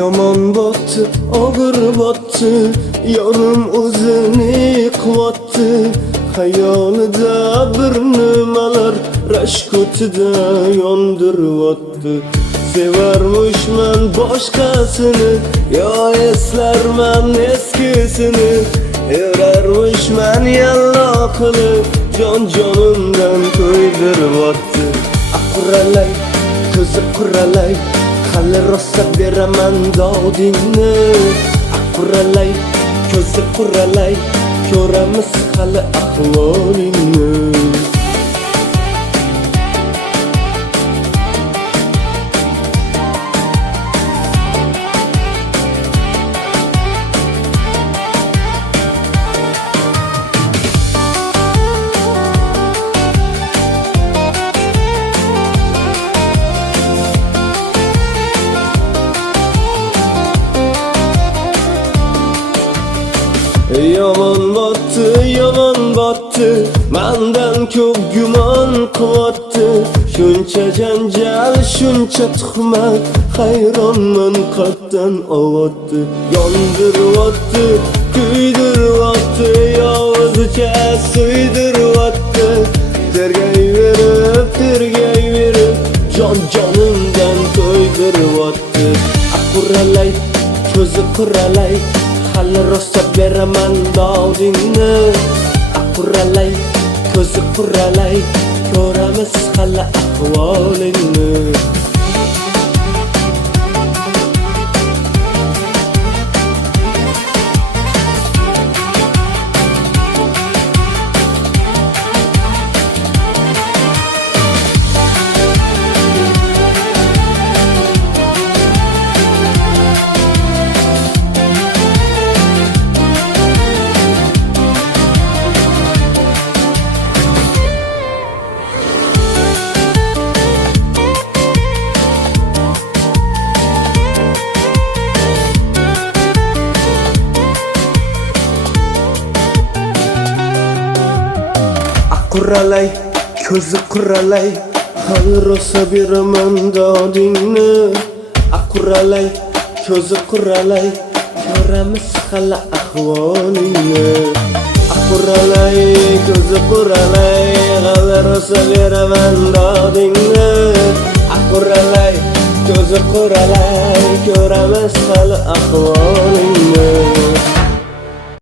Yomon botdi, og'ir botdi, yorim o'zini quvotdi. Xayolida bir nimalar rashk o'tida yondiryapti. Sevarmishman boshqasini, yo eslarman eskisini. Erarmishman yallo qilib, jonimdan to'ydiryapti. Quralay, ko'zi quralay, hali rosa beraman dodingni. Quralay, ko'zi quralay, ko'ramiz hali ahvolingni. Yomon botdi, mendan ko'p gumon qilyapti. Shuncha janjal, shuncha tuhmat, hayronman qatdan ovatdi. Yondiryapti, kuydiryapti, yovuzcha suydiryapti. Tergayverib, jonimdan to'ydiryapti. Quralay, ko'zi quralay, hali rosa beraman dodingni. Quralay, ko'zi quralay, ko'ramiz hali ahvolingni. Quralay, ko'zi quralay, hali rosa beraman dodingni. Quralay, ko'zi quralay, ko'ramiz hali ahvolingni. Quralay, ko'zi quralay, hali rosa beraman dodingni. Quralay, ko'zi quralay, ko'ramiz hali ahvolingni.